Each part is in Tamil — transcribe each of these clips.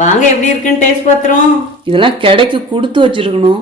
வாங்க எப்படி இருக்குன்னு டேஸ்ட் பாத்துறோம். இதெல்லாம் கடைக்கு கொடுத்து வச்சிருக்கணும்.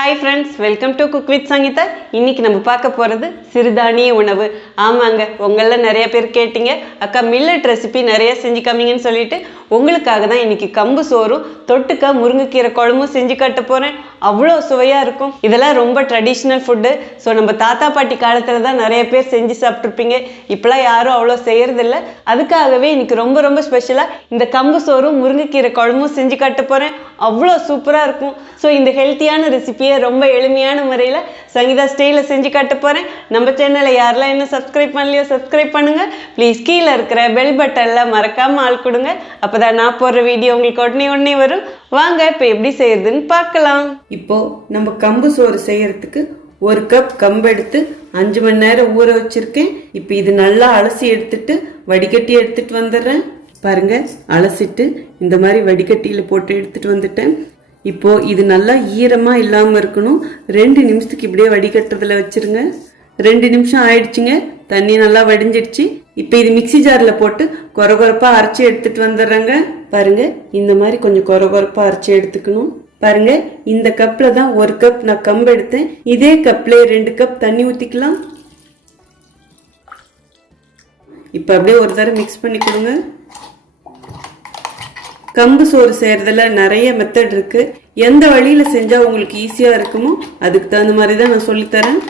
Hi friends, welcome to cook with Sangeetha. இன்னைக்கு நம்ம பார்க்க போகிறது சிறுதானிய உணவு. ஆமாங்க, உங்களில் நிறைய பேர் கேட்டீங்க, அக்கா மில்லட் ரெசிபி நிறைய செஞ்சு காமிங்கன்னு சொல்லிட்டு உங்களுக்காக தான் இன்னைக்கு கம்பு சோறும் தொட்டுக்கா முருங்கைக்கீரை குழம்பும் செஞ்சு காட்ட போகிறேன். அவ்வளோ சுவையாக இருக்கும். இதெல்லாம் ரொம்ப ட்ரெடிஷ்னல் ஃபுட்டு. ஸோ நம்ம தாத்தா பாட்டி காலத்தில் தான் நிறைய பேர் செஞ்சு சாப்பிட்ருப்பீங்க. இப்போலாம் யாரும் அவ்வளோ செய்யறதில்ல. அதுக்காகவே இன்னைக்கு ரொம்ப ரொம்ப ஸ்பெஷலாக இந்த கம்பு சோறும் முருங்கைக்கீரை குழம்பும் செஞ்சு காட்ட போகிறேன். அவ்வளோ சூப்பராக இருக்கும். ஸோ இந்த ஹெல்த்தியான ரெசிபியை ரொம்ப எளிமையான முறையில் சங்கீதா ஸ்டைலில் செஞ்சு காட்ட போகிறேன். நம்ம சேனலை யாரெல்லாம் இன்னும் சப்ஸ்கிரைப் பண்ணலையோ சப்ஸ்கிரைப் பண்ணுங்கள். ப்ளீஸ் கீழே இருக்கிற பெல் பட்டனில் மறக்காமல் ஆள் கொடுங்க. அப்போ தான் நான் போடுற வீடியோ உங்களுக்கு உடனே வரும். வாங்க இப்போ எப்படி செய்யறதுன்னு பார்க்கலாம். இப்போ நம்ம கம்பு சோறு செய்யறதுக்கு 1 கப் கம்பு எடுத்து 5 மணி நேரம் ஊற வச்சிருக்கேன். இப்போ இது நல்லா அலசி எடுத்துட்டு வடிகட்டி எடுத்துட்டு வந்துடுறேன். பாருங்க, அலசிட்டு இந்த மாதிரி வடிகட்டியில போட்டு எடுத்துட்டு வந்துட்டேன். இப்போ இது நல்லா ஈரமா இல்லாம இருக்கணும். 2 நிமிஷத்துக்கு இப்படியே வடிகட்டுறதுல வச்சிருங்க. 2 நிமிஷம் ஆயிடுச்சுங்க. தண்ணி நல்லா வடிஞ்சிடுச்சு. இப்போ இது மிக்சி ஜார்ல போட்டு கொரகொரப்பா அரைச்சி எடுத்துட்டு வந்துடுறேங்க. பாருங்க, இந்த மாதிரி கொஞ்சம் கொரகொரப்பா அரைச்சி எடுத்துக்கணும். பாருங்க, இந்த கப்ல தான் 1 கப் நான் கம்பு எடுத்தேன். இதே கப்ல 2 கப் தண்ணி ஊத்திக்கலாம். இப்போ அப்படியே ஒரு தடவை மிக்ஸ் பண்ணி கொடுங்க. கம்பு சோறு செய்யறதுல நிறைய மெத்தட் இருக்கு. எந்த வழியில செஞ்சா உங்களுக்கு ஈஸியா இருக்குமோ அதுக்கு தகுந்த மாதிரி தான் நான் சொல்லித்தரேன்.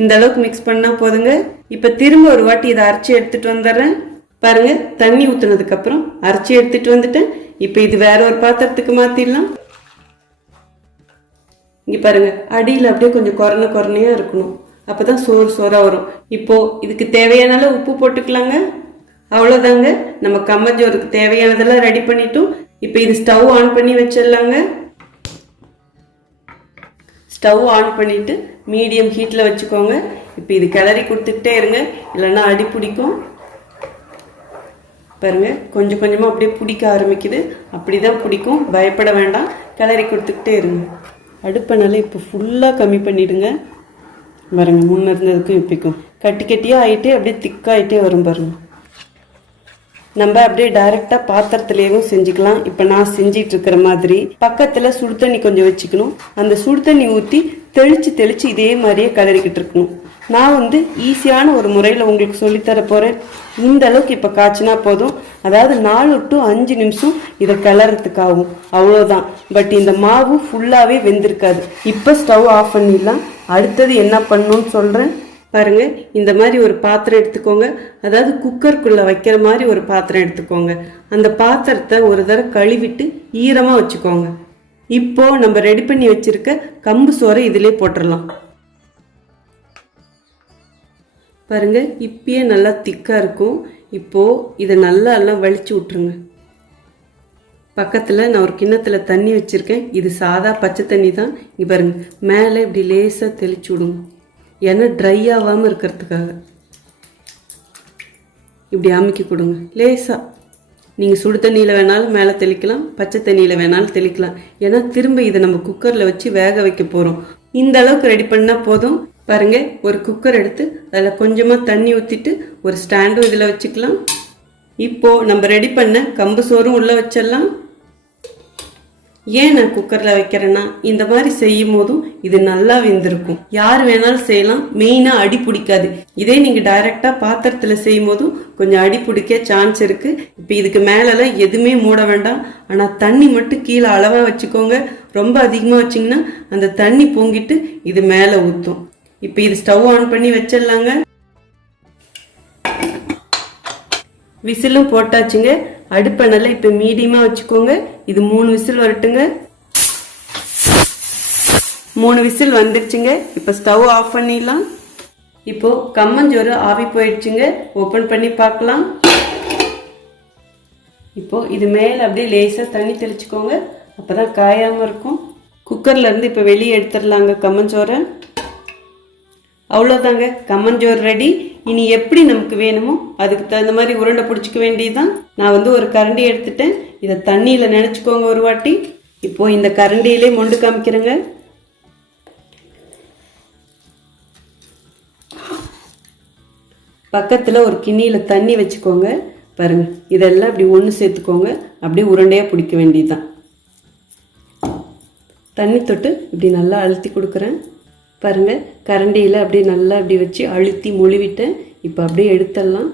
இந்த அளவுக்கு மிக்ஸ் பண்ணா போதுங்க. இப்ப திரும்ப ஒரு வாட்டி இதை அரைச்சி எடுத்துட்டு வந்துடுறேன். பாருங்க, தண்ணி ஊத்துனதுக்கு அப்புறம் அரைச்சி எடுத்துட்டு வந்துட்டேன். இப்ப இது வேற ஒரு பாத்திரத்துக்கு மாத்திடலாம். இங்க பாருங்க, அடியில் அப்படியே கொஞ்சம் குறையா இருக்கணும். அப்பதான் சோறா வரும். இப்போ இதுக்கு தேவையான அளவு உப்பு போட்டுக்கலாங்க. அவ்வளோதாங்க, நம்ம கம்பஞ்சோறுக்கு தேவையானதெல்லாம் ரெடி பண்ணிட்டோம். இப்போ இது ஸ்டவ் ஆன் பண்ணி வச்சிடலாங்க. ஸ்டவ் ஆன் பண்ணிட்டு மீடியம் ஹீட்டில் வச்சுக்கோங்க. இப்போ இது கிளறி கொடுத்துக்கிட்டே இருங்க, இல்லைன்னா அடி பிடிக்கும். பாருங்க, கொஞ்சம் கொஞ்சமாக அப்படியே பிடிக்க ஆரம்பிக்குது. அப்படிதான் பிடிக்கும், பயப்பட வேண்டாம். கிளறி கொடுத்துக்கிட்டே இருங்க. அடுப்பனால இப்போ ஃபுல்லாக கம்மி பண்ணிடுங்க. பாருங்க, முன்ன இருந்ததுக்கும் இப்போக்கும் கட்டி கட்டியாக ஆகிட்டே அப்படியே திக்காகிட்டே வரும். பாருங்க, நம்ம அப்படியே டைரக்டா பாத்திரத்திலேயும் செஞ்சுக்கலாம். இப்ப நான் செஞ்சிட்டு இருக்கிற மாதிரி பக்கத்துல சுடு தண்ணி கொஞ்சம் வச்சுக்கணும். அந்த சுடு தண்ணி ஊற்றி தெளிச்சு இதே மாதிரியே கிளறிக்கிட்டு இருக்கணும். நான் ஈஸியான ஒரு முறையில் உங்களுக்கு சொல்லித்தர போறேன். இந்த அளவுக்கு இப்போ காய்ச்சினா போதும். அதாவது 4 to 5 நிமிஷம் இதை கிளறதுக்கு ஆகும், அவ்வளோதான். பட் இந்த மாவு ஃபுல்லாகவே வெந்திருக்காது. இப்போ ஸ்டவ் ஆஃப் பண்ணிடலாம். அடுத்தது என்ன பண்ணணும்னு சொல்கிறேன். பாருங்க, இந்த மாதிரி ஒரு பாத்திரம் எடுத்துக்கோங்க. அதாவது குக்கருக்குள்ள வைக்கிற மாதிரி ஒரு பாத்திரம் எடுத்துக்கோங்க. அந்த பாத்திரத்தை ஒரு தடவை கழுவிட்டு ஈரமா வச்சுக்கோங்க. இப்போ நம்ம ரெடி பண்ணி வச்சிருக்க கம்பு சோறை இதிலே போட்டுடலாம். பாருங்க, இப்பயே நல்லா திக்கா இருக்கும். இப்போ இதை நல்லா எல்லாம் வலிச்சு விட்டுருங்க. பக்கத்துல நான் ஒரு கிண்ணத்துல தண்ணி வச்சிருக்கேன். இது சாதா பச்சை தண்ணி தான். இங்க பாருங்க, மேலே இப்படி லேசா தெளிச்சு விடுங்க. ஏன்னா ட்ரை ஆகாமல் இருக்கிறதுக்காக இப்படி அமுக்கி கொடுங்க லேசா. நீங்கள் சுடு தண்ணியில் வேணாலும் மேலே தெளிக்கலாம், பச்சை தண்ணியில் வேணாலும் தெளிக்கலாம். ஏன்னா திரும்ப இதை நம்ம குக்கரில் வச்சு வேக வைக்க போகிறோம். இந்த அளவுக்கு ரெடி பண்ணால் போதும். பாருங்க, ஒரு குக்கர் எடுத்து அதில் கொஞ்சமாக தண்ணி ஊற்றிட்டு ஒரு ஸ்டாண்டும் இதில் வச்சுக்கலாம். இப்போ நம்ம ரெடி பண்ண கம்பு சோறும் உள்ளே வச்சிடலாம். ஏன் நான் குக்கரில் வைக்கிறேன்னா, இந்த மாதிரி செய்யும் போதும் இது நல்லா வெந்திருக்கும். யார் வேணாலும் செய்யலாம், மெயினாக அடி பிடிக்காது. இதே நீங்கள் டைரெக்டாக பாத்திரத்தில் செய்யும் போதும் கொஞ்சம் அடி பிடிக்க சான்ஸ் இருக்கு. இப்போ இதுக்கு மேலெல்லாம் எதுவுமே மூட வேண்டாம். ஆனால் தண்ணி மட்டும் கீழே அளவாக வச்சுக்கோங்க. ரொம்ப அதிகமாக வச்சிங்கன்னா அந்த தண்ணி பொங்கிட்டு இது மேலே ஊற்றும். இப்போ இது ஸ்டவ் ஆன் பண்ணி வச்சிடலாங்க. விசிலும் போட்டாச்சுங்க. அடுப்பணல இப்போ மீடியமாக வச்சுக்கோங்க. இது 3 விசில் வரட்டுங்க. 3 விசில் வந்துடுச்சுங்க. இப்போ ஸ்டவ் ஆஃப் பண்ணிடலாம். இப்போ கம்மஞ்சோறு ஆவி போயிடுச்சுங்க. ஓப்பன் பண்ணி பார்க்கலாம். இப்போ இது மேலே அப்படியே லேசாக தண்ணி தெளிச்சுக்கோங்க, அப்போதான் காயாமல் இருக்கும். குக்கர்ல இருந்து இப்போ வெளியே எடுத்துடலாங்க கம்மஞ்சோரை. அவ்வளோதாங்க, கம்மஞ்சோறு ரெடி. இனி எப்படி நமக்கு வேணுமோ அதுக்கு தகுந்த மாதிரி உருண்டை பிடிச்சிக்க வேண்டியதுதான். நான் ஒரு கரண்டி எடுத்துட்டேன். இதை தண்ணியில் நினச்சிக்கோங்க ஒரு வாட்டி. இப்போ இந்த கரண்டியிலே மொண்டு காமிக்கிறேங்க. பக்கத்தில் ஒரு கிண்ணியில் தண்ணி வச்சுக்கோங்க. பாருங்கள், இதெல்லாம் இப்படி ஒன்று சேர்த்துக்கோங்க. அப்படியே உருண்டையாக பிடிக்க வேண்டியதுதான். தண்ணி தொட்டு இப்படி நல்லா அழுத்தி கொடுக்குறேன். பாருங்கள், கரண்டியில் அப்படியே நல்லா இப்படி வச்சு அழுத்தி மொழிவிட்டேன். இப்போ அப்படியே எடுத்துடலாம்.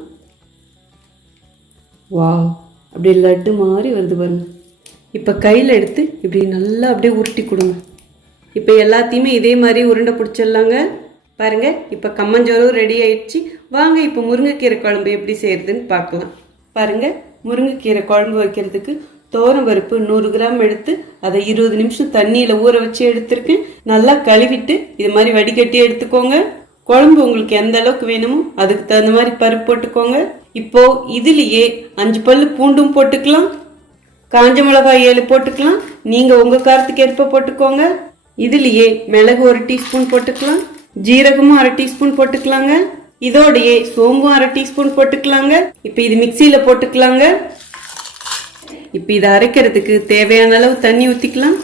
வாவ், அப்படியே லட்டு மாதிரி வருது பாருங்கள். இப்போ கையில் எடுத்து இப்படி நல்லா அப்படியே உருட்டி கொடுங்க. இப்போ எல்லாத்தையுமே இதே மாதிரி உருண்டை பிடிச்சிடலாங்க. பாருங்கள், இப்போ கம்மஞ்சோறும் ரெடி ஆயிடுச்சு. வாங்க இப்போ முருங்கைக்கீரை குழம்பு எப்படி செய்கிறதுன்னு பார்க்கலாம். பாருங்கள், முருங்கைக்கீரை குழம்பு வைக்கிறதுக்கு துவரம் பருப்பு 100 கிராம் எடுத்து அதை 20 நிமிஷம் தண்ணியில் ஊற வச்சு எடுத்துருக்கேன். நல்லா கழுவிட்டு இது மாதிரி வடிகட்டி எடுத்துக்கோங்க. குழம்பு உங்களுக்கு எந்த அளவுக்கு வேணுமோ அதுக்கு தகுந்த மாதிரி பருப்பு போட்டுக்கோங்க. இப்போ இதுலேயே 5 பல்லு பூண்டும் போட்டுக்கலாம். காஞ்ச மிளகாய் 7 போட்டுக்கலாம். நீங்கள் உங்கள் காரத்துக்கு ஏற்ப போட்டுக்கோங்க. இதுலேயே மிளகு 1 டீஸ்பூன் போட்டுக்கலாம். ஜீரகமும் 1/2 டீஸ்பூன் போட்டுக்கலாங்க. இதோடையே சோம்பும் 1/2 டீஸ்பூன் போட்டுக்கலாங்க. இப்போ இது மிக்சியில் போட்டுக்கலாங்க. இப்போ இதை அரைக்கிறதுக்கு தேவையான அளவு தண்ணி ஊற்றிக்கலாம்.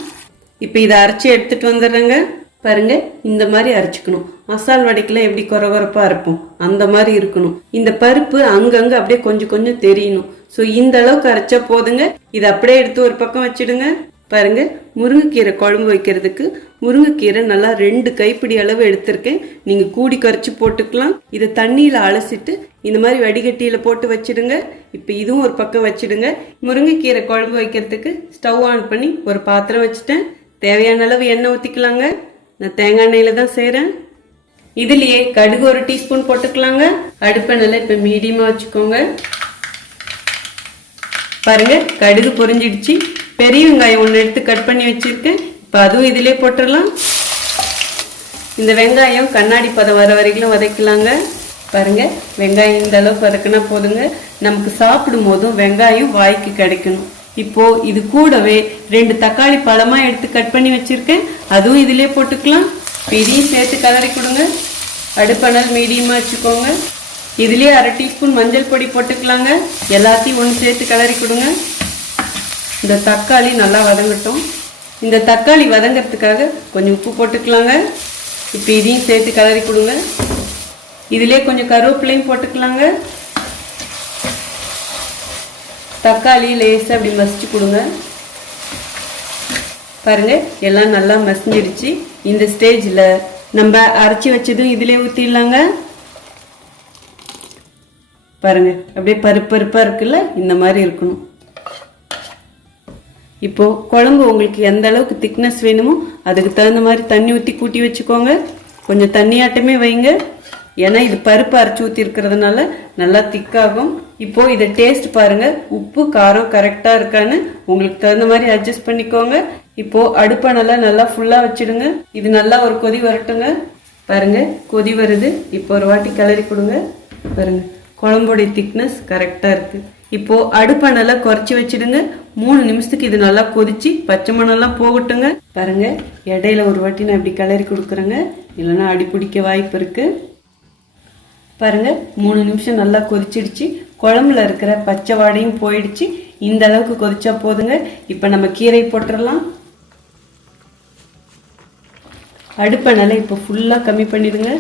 இப்போ இதை அரைச்சி எடுத்துட்டு வந்துடுறேங்க. பாருங்க, இந்த மாதிரி அரைச்சிக்கணும். மசால் வடைக்கெல்லாம் எப்படி கொரகொரப்பாக இருப்போம் அந்த மாதிரி இருக்கணும். இந்த பருப்பு அங்கங்கே அப்படியே கொஞ்சம் கொஞ்சம் தெரியணும். ஸோ இந்த அளவுக்கு அரைச்சா போதுங்க. இதை அப்படியே எடுத்து ஒரு பக்கம் வச்சிடுங்க. பாருங்க, முருங்கைக்கீரை குழம்பு வைக்கிறதுக்கு முருங்கைக்கீரை நல்லா 2 கைப்பிடி அளவு எடுத்திருக்கேன். நீங்கள் கூடி கரைச்சி போட்டுக்கலாம். இதை தண்ணியில் அலசிட்டு இந்த மாதிரி வடிகட்டியில் போட்டு வச்சிடுங்க. இப்போ இதுவும் ஒரு பக்கம் வச்சிடுங்க. முருங்கைக்கீரை குழம்பு வைக்கிறதுக்கு ஸ்டவ் ஆன் பண்ணி ஒரு பாத்திரம் வச்சுட்டேன். தேவையான அளவு எண்ணெய் ஊற்றிக்கலாங்க. நான் தேங்காய் எண்ணெயில் தான் செய்கிறேன். இதுலேயே கடுகு 1 டீஸ்பூன் போட்டுக்கலாங்க. அடுப்பை நல்லா இப்போ மீடியமாக வச்சுக்கோங்க. பாருங்க, கடுகு பொரிஞ்சிடுச்சு. பெரிய வெங்காயம் 1 எடுத்து கட் பண்ணி வச்சிருக்கேன். இப்போ அதுவும் இதிலே போட்டுடலாம். இந்த வெங்காயம் கண்ணாடி பதம் வர வரைக்கும் வதக்கலாங்க. பாருங்க, வெங்காயம் இந்த அளவுக்கு வதக்கினா போதுங்க. நமக்கு சாப்பிடும் போதும் வெங்காயம் வாய்க்கு கிடைக்கணும். இப்போ இது கூடவே 2 தக்காளி பழமாக எடுத்து கட் பண்ணி வச்சிருக்கேன். அதுவும் இதிலே போட்டுக்கலாம். இதையும் சேர்த்து கலரி கொடுங்க. அடுப்பணல் மீடியமாக வச்சுக்கோங்க. இதுலேயே 1/2 டீஸ்பூன் மஞ்சள் பொடி போட்டுக்கலாங்க. எல்லாத்தையும் ஒன்று சேர்த்து கலரி கொடுங்க. இந்த தக்காளி நல்லா வதங்கட்டும். இந்த தக்காளி வதங்கிறதுக்காக கொஞ்சம் உப்பு போட்டுக்கலாங்க. இப்போ இதையும் சேர்த்து கலரி கொடுங்க. இதிலே கொஞ்சம் கருவேப்பிலையும் போட்டுக்கலாங்க. தக்காளி லேசாக அப்படி மசிச்சு கொடுங்க. பாருங்க, எல்லாம் நல்லா மசிஞ்சிடுச்சு. இந்த ஸ்டேஜில் நம்ம அரைச்சி வச்சதும் இதிலே ஊற்றிடலாங்க. பாருங்க, அப்படியே பருப்பருப்பாக இருக்குல்ல, இந்த மாதிரி இருக்கணும். இப்போ குழம்பு உங்களுக்கு எந்த அளவுக்கு திக்னஸ் வேணுமோ அதுக்கு தகுந்த மாதிரி தண்ணி ஊற்றி கூட்டி வச்சுக்கோங்க. கொஞ்சம் தண்ணியாட்டமே வைங்க. ஏன்னா இது பருப்பு அரைச்சி ஊற்றி இருக்கிறதுனால நல்லா திக்காகும். இப்போ இதை டேஸ்ட் பாருங்க, உப்பு காரம் கரெக்டாக இருக்கான்னு உங்களுக்கு தகுந்த மாதிரி அட்ஜஸ்ட் பண்ணிக்கோங்க. இப்போ அடுப்பை நல்லா ஃபுல்லாக வச்சிடுங்க. இது நல்லா ஒரு கொதி வரட்டுங்க. பாருங்க, கொதி வருது. இப்போ ஒரு வாட்டி கிளறி கொடுங்க. பாருங்க, குழம்புடைய திக்னஸ் கரெக்டாக இருக்கு. இப்போ அடுப்பை நல்லா குறைச்சி வச்சிடுங்க. 3 நிமிஷத்துக்கு இது நல்லா கொதிச்சு பச்சை மணம்லாம் போகட்டுங்க. பாருங்க, இடையில ஒரு வாட்டி நான் இப்படி கிளறி கொடுக்குறேங்க, இல்லைன்னா அடி பிடிக்க வாய்ப்பு இருக்கு. பாருங்க, 3 நிமிஷம் நல்லா கொதிச்சிடுச்சு. குழம்புல இருக்கிற பச்சை வாடையும் போயிடுச்சு. இந்த அளவுக்கு கொதிச்சா போதுங்க. இப்போ நம்ம கீரை போட்டுடலாம். அடுப்பை நல்லா இப்போ ஃபுல்லாக கம்மி பண்ணிடுங்க.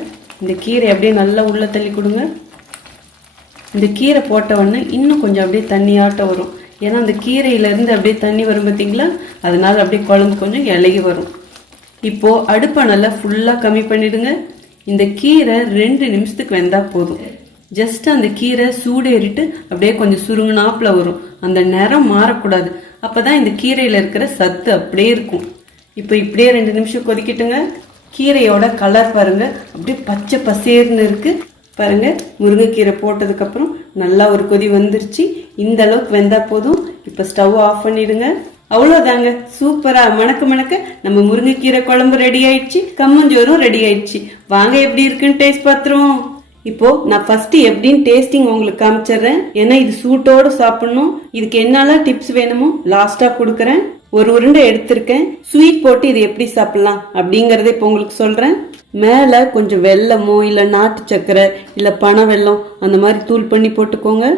இந்த கீரை அப்படியே நல்லா உள்ள தள்ளி கொடுங்க. இந்த கீரை போட்ட உடனே இன்னும் கொஞ்சம் அப்படியே தண்ணியாட்டம் வரும். ஏன்னா அந்த கீரையிலேருந்து அப்படியே தண்ணி வரும் பார்த்தீங்களா, அதனால அப்படியே குழம்பு கொஞ்சம் இலகி வரும். இப்போது அடுப்பை நல்லா ஃபுல்லாக கம்மி பண்ணிவிடுங்க. இந்த கீரை 2 நிமிஷத்துக்கு வெந்தால் போதும். ஜஸ்ட் அந்த கீரை சூடேறிட்டு அப்படியே கொஞ்சம் சுருங்கினாப்பில் வரும். அந்த நிறம் மாறக்கூடாது. அப்போ தான் இந்த கீரையில் இருக்கிற சத்து அப்படியே இருக்கும். இப்போ இப்படியே 2 நிமிஷம் கொதிக்கட்டுங்க. கீரையோட கலர் பாருங்க, அப்படியே பச்சை பசேர்னு இருக்கு. பாருங்க, முருங்கைக்கீரை போட்டதுக்கப்புறம் நல்லா ஒரு கொதி வந்துருச்சு. இந்த அளவுக்கு வெந்தா போதும். இப்போ ஸ்டவ் ஆஃப் பண்ணிடுங்க. அவ்வளோதாங்க, சூப்பரா மணக்க மணக்க நம்ம முருங்கைக்கீரை குழம்பு ரெடி ஆயிடுச்சு. கம்மஞ்சோறும் ரெடி ஆயிடுச்சு. வாங்க எப்படி இருக்குன்னு டேஸ்ட் பார்த்துருவோம். இப்போ நான் ஃபர்ஸ்ட் எப்படின்னு டேஸ்டிங் உங்களுக்கு காமிச்சிடுறேன். ஏன்னா இது சூட்டோட சாப்பிடணும். இதுக்கு என்னெல்லாம் டிப்ஸ் வேணுமோ லாஸ்டா கொடுக்குறேன். ஒரு உருண்டை எடுத்திருக்கேன். ஸ்வீட் போட்டு இது எப்படி சாப்பிடலாம் அப்படிங்கறத இப்போ உங்களுக்கு சொல்றேன். மேல கொஞ்சம் வெல்லமோ இல்ல நாட்டு சக்கரை இல்ல பனை வெல்லம் அந்த மாதிரி தூள் பண்ணி போட்டுக்கோங்க.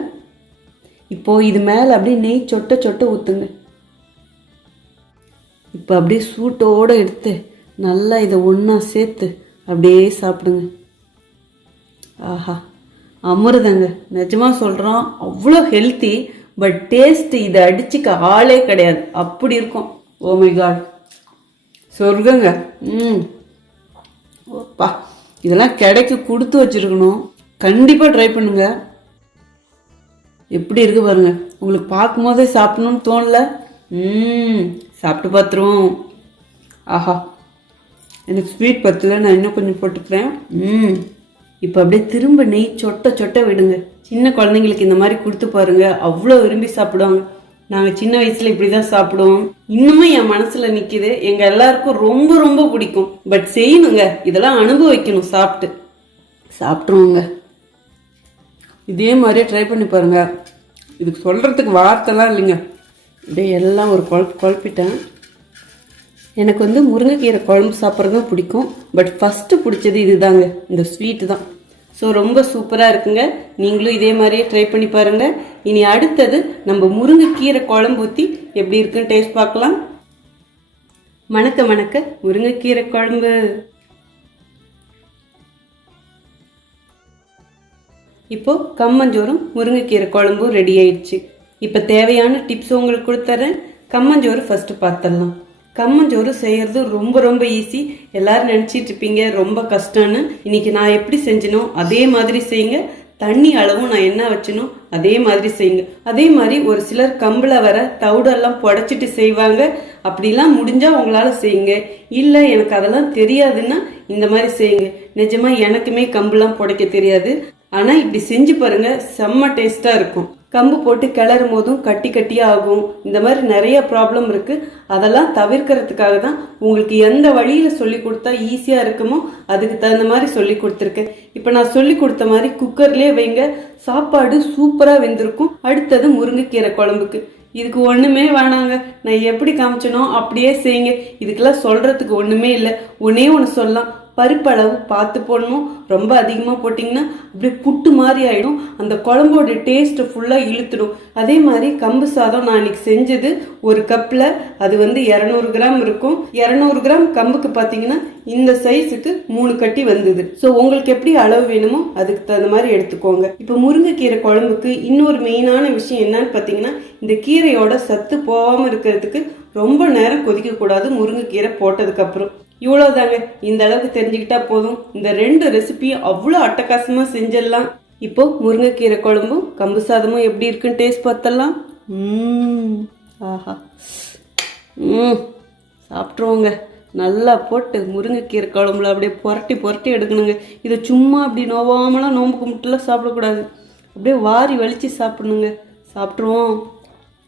இப்போ இது மேல அப்படியே நெய் சொட்ட சொட்ட ஊத்துங்க. இப்போ அப்படியே சூட்டோட எடுத்து நல்லா இதை ஒன்றா சேர்த்து அப்படியே சாப்பிடுங்க. ஆஹா, அமிர்தங்க. நிஜமாக சொல்கிறோம், அவ்வளோ ஹெல்த்தி. பட் டேஸ்ட் இதை அடிச்சுக்க ஆளே கிடையாது, அப்படி இருக்கும். Oh my God, சொர்க்கங்க. ஓப்பா, இதெல்லாம் கிடைக்க கொடுத்து வச்சிருக்கணும். கண்டிப்பாக ட்ரை பண்ணுங்க. எப்படி இருக்கு பாருங்க, உங்களுக்கு பார்க்கும் போதே சாப்பிடணும்னு தோணல. சாப்பிட்டு பார்த்துருவோம். ஆஹா, எனக்கு ஸ்வீட் பத்தில் நான் இன்னும் கொஞ்சம் போட்டுக்கிறேன். இப்போ அப்படியே திரும்ப நெய் சொட்ட சொட்ட விடுங்க. சின்ன குழந்தைங்களுக்கு இந்த மாதிரி கொடுத்து பாருங்க, அவ்வளோ விரும்பி சாப்பிடுவாங்க. நாங்கள் சின்ன வயசுல இப்படி தான் சாப்பிடுவோம். இன்னுமே என் மனசுல நிற்கிது. எங்கள் எல்லாருக்கும் ரொம்ப ரொம்ப பிடிக்கும். பட் செய்யணுங்க, இதெல்லாம் அனுபவிக்கணும். சாப்பிட்ருவோங்க. இதே மாதிரியே ட்ரை பண்ணி பாருங்க. இதுக்கு சொல்கிறதுக்கு வார்த்தைலாம் இல்லைங்க. இதே எல்லாம் ஒரு குழப்பிட்டேன். எனக்கு முருங்கைக்கீரை குழம்பு சாப்பிட்றது தான் பிடிக்கும். பட் ஃபஸ்ட்டு பிடிச்சது இதுதாங்க, இந்த ஸ்வீட்டு தான். ஸோ ரொம்ப சூப்பராக இருக்குங்க. நீங்களும் இதே மாதிரியே ட்ரை பண்ணி பாருங்கள். இனி அடுத்தது நம்ம முருங்கைக்கீரை குழம்பு ஊற்றி எப்படி இருக்குன்னு டேஸ்ட் பார்க்கலாம். மணக்க முருங்கைக்கீரை குழம்பு. இப்போ கம்மஞ்சோறும் முருங்கைக்கீரை குழம்பும் ரெடி ஆயிடுச்சு. இப்போ தேவையான டிப்ஸ் உங்களுக்கு கொடுத்துட்றேன். கம்மஞ்சோறு ஃபர்ஸ்ட் பார்த்துடலாம். கம்மஞ்சோறு செய்யறது ரொம்ப ரொம்ப ஈஸி. எல்லாரும் நினச்சிட்டு இருப்பீங்க ரொம்ப கஷ்டம்னு. இன்னைக்கு நான் எப்படி செஞ்சனோ அதே மாதிரி செய்யுங்க. தண்ணி அளவும் நான் என்ன வச்சனோ அதே மாதிரி செய்யுங்க. அதே மாதிரி ஒரு சிலர் கம்பில் வர தவிடெல்லாம் புடைச்சிட்டு செய்வாங்க. அப்படிலாம் முடிஞ்சா உங்களால செய்யுங்க. இல்லை எனக்கு அதெல்லாம் தெரியாதுன்னா இந்த மாதிரி செய்யுங்க. நிஜமா எனக்குமே கம்புலாம் புடைக்க தெரியாது. ஆனால் இப்படி செஞ்சு பாருங்க, செம்ம டேஸ்ட்டாக இருக்கும். கம்பு போட்டு கிளறும் போதும் கட்டி கட்டியாக ஆகும். இந்த மாதிரி நிறைய ப்ராப்ளம் இருக்குது. அதெல்லாம் தவிர்க்கிறதுக்காக தான் உங்களுக்கு எந்த வழியில் சொல்லி கொடுத்தா ஈஸியாக இருக்குமோ அதுக்கு தகுந்த மாதிரி சொல்லி கொடுத்துருக்கேன். இப்போ நான் சொல்லி கொடுத்த மாதிரி குக்கர்லேயே வைங்க, சாப்பாடு சூப்பராக வெந்திருக்கும். அடுத்தது முருங்கைக்கீரை குழம்புக்கு. இதுக்கு ஒன்றுமே வேணாங்க, நான் எப்படி காமிச்சனோ அப்படியே செய்யுங்க. இதுக்கெல்லாம் சொல்கிறதுக்கு ஒன்றுமே இல்லை. ஒன்றே ஒன்று சொல்லலாம், பருப்பளவு பார்த்து போடணும். ரொம்ப அதிகமாக போட்டிங்கன்னா அப்படியே புட்டு மாதிரி ஆகிடும். அந்த குழம்போட டேஸ்ட்டு ஃபுல்லாக இழுத்துடும். அதே மாதிரி கம்பு சாதம் நான் இன்னைக்கு செஞ்சது ஒரு கப்பில் அது 200 கிராம் இருக்கும். 200 கிராம் கம்புக்கு பார்த்தீங்கன்னா இந்த சைஸுக்கு 3 கட்டி வந்தது. ஸோ உங்களுக்கு எப்படி அளவு வேணுமோ அதுக்கு தகுந்த மாதிரி எடுத்துக்கோங்க. இப்போ முருங்கைக்கீரை குழம்புக்கு இன்னொரு மெயினான விஷயம் என்னன்னு பார்த்தீங்கன்னா, இந்த கீரையோட சத்து போகாமல் இருக்கிறதுக்கு ரொம்ப நேரம் கொதிக்கக்கூடாது. முருங்கைக்கீரை போட்டதுக்கப்புறம் இவ்வளோதாங்க. இந்த அளவுக்கு தெரிஞ்சுக்கிட்டா போதும். இந்த 2 ரெசிபியும் அவ்வளோ அட்டகாசமாக செஞ்சிடலாம். இப்போ முருங்கைக்கீரை குழம்பும் கம்பு சாதமும் எப்படி இருக்குன்னு டேஸ்ட் பார்த்தலாம். ஆஹா, சாப்பிட்ருவோங்க. நல்லா போட்டு முருங்கைக்கீரை குழம்புல அப்படியே புரட்டி எடுக்கணுங்க. இதை சும்மா அப்படி நோவாமலாம் நோம்பு கும்பிட்டுலாம் சாப்பிடக்கூடாது. அப்படியே வாரி வலிச்சு சாப்பிடணுங்க. சாப்பிட்ருவோம்.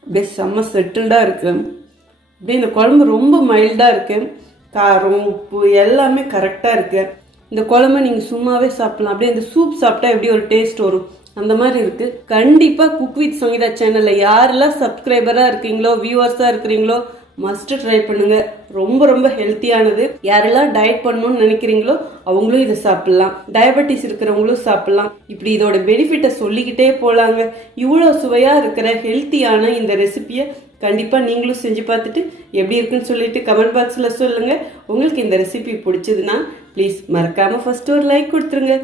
அப்படியே செம்ம செட்டில்டாக இருக்கு. அப்படியே இந்த குழம்பு ரொம்ப மைல்டாக இருக்கு. காரம் உப்பு எல்லாமே கரெக்டாக இருக்கு. இந்த குழம்பு நீங்கள் சும்மாவே சாப்பிடலாம். அப்படியே இந்த சூப் சாப்பிட்டா எப்படி ஒரு டேஸ்ட் வரும் அந்த மாதிரி இருக்கு. கண்டிப்பாக குக் வித் சங்கீதா சேனலில் யாரெல்லாம் சப்ஸ்கிரைபராக இருக்கீங்களோ வியூவர்ஸாக இருக்கிறீங்களோ மஸ்ட் ட்ரை பண்ணுங்க. ரொம்ப ரொம்ப ஹெல்த்தியானது. யாரெல்லாம் டயட் பண்ணணும்னு நினைக்கிறீங்களோ அவங்களும் இதை சாப்பிடலாம். டயபெட்டிஸ் இருக்கிறவங்களும் சாப்பிடலாம். இப்படி இதோட பெனிஃபிட்டை சொல்லிக்கிட்டே போகலாங்க. இவ்வளோ சுவையாக இருக்கிற ஹெல்த்தியான இந்த ரெசிபியை கண்டிப்பாக நீங்களும் செஞ்சு பார்த்துட்டு எப்படி இருக்குன்னு சொல்லிட்டு கமெண்ட் பாக்ஸில் சொல்லுங்கள். உங்களுக்கு இந்த ரெசிபி பிடிச்சதுன்னா ப்ளீஸ் மறக்காமல் ஃபஸ்ட்டு ஒரு லைக் கொடுத்துருங்க.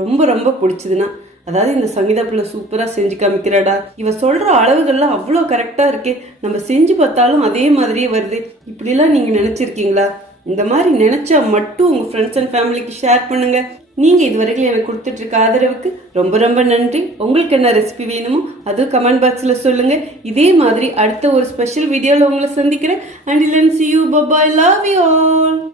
ரொம்ப ரொம்ப பிடிச்சதுன்னா, அதாவது இந்த சங்கீதா பிள்ளை சூப்பராக செஞ்சு காமிக்கிறாடா, இவ சொல்கிற அளவுகள்லாம் அவ்வளோ கரெக்டாக இருக்கே, நம்ம செஞ்சு பார்த்தாலும் அதே மாதிரியே வருது, இப்படிலாம் நீங்கள் நினச்சிருக்கீங்களா? இந்த மாதிரி நினச்சா மட்டும் உங்கள் ஃப்ரெண்ட்ஸ் அண்ட் ஃபேமிலிக்கு ஷேர் பண்ணுங்கள். நீங்கள் இதுவரைக்கும் எனக்கு கொடுத்துட்ருக்க ஆதரவுக்கு ரொம்ப ரொம்ப நன்றி. உங்களுக்கு என்ன ரெசிபி வேணுமோ அதுவும் கமெண்ட் பாக்ஸில் சொல்லுங்கள். இதே மாதிரி அடுத்த ஒரு ஸ்பெஷல் வீடியோவில் உங்களை சந்திக்கிறேன். Until then, see you. Bye bye. Love you all.